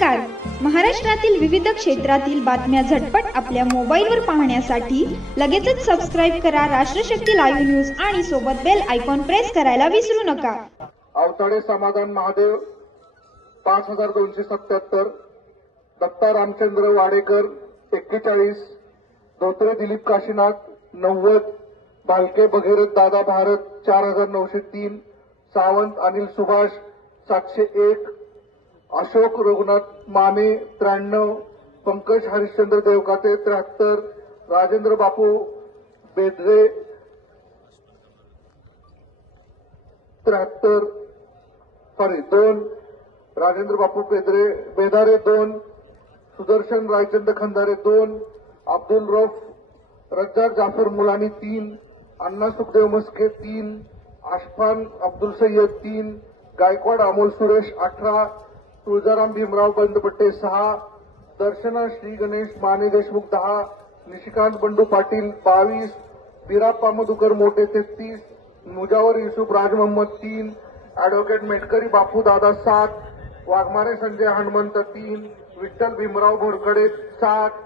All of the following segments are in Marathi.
नमस्कार. महाराष्ट्रातील विविध क्षेत्रातील बातम्या झटपट आपल्या मोबाईलवर पाहण्यासाठी लगेचच सबस्क्राइब करा राष्ट्रशक्ती लाईव्ह न्यूज आणि सोबत बेल आयकॉन प्रेस करायला विसरू नका. अवताडे समाधान महादेव 5277, दत्ता रामचंद्र वाडेकर 41, धोत्रे दिलीप काशीनाथ 90, भालके भगीरथ दादा भारत 4903, सावंत अनिल सुभाष 701, अशोक रघुनाथ माने 93, पंकज हरिश्चंद्र देवकाते 73, राजेंद्र बापू बेदरे 2, राजेंद्र बापू बेदारे 2, सुदर्शन रायचंद खंदारे 2, अब्दुल रौफ रज्जाक जाफर मुलानी 3, अण्णा सुखदेव मस्के 3, आशफान अब्दुल सय्यद 3, गायकवाड अमोल सुरेश 18, तुळजाराम भीमराव बंदपट्टे 6, दर्शना श्री गणेश माने देशमुख 10, निशिकांत बंडू पाटील 22, बिराप्पा मधुकर मोठे 33, मुजावर युसुफ राज मोहम्मद 3, ॲडव्होकेट मेटकरी बापू दादा 7, वाघमारे संजय हनुमंत 3, विठ्ठल भीमराव घोरकडे 7,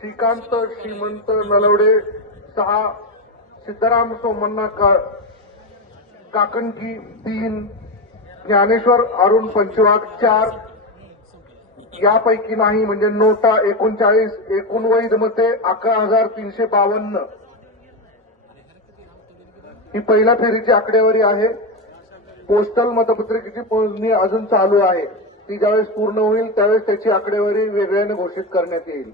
श्रीकांत श्रीमंत नलवडे 6, सिद्धराम सोमण्णा काकणकी 3, ज्ञानेश्वर अरुण पंचवाग 4, यापैकी नाही म्हणजे नोटा 39, एकूण वैध मते 11,352. ही पहिल्या फेरीची आकडेवारी आहे. पोस्टल मतपत्रिकेची मोजणी अजून चालू आहे. ती ज्यावेळेस पूर्ण होईल त्यावेळेस त्याची आकडेवारी वेगळ्याने घोषित करण्यात येईल.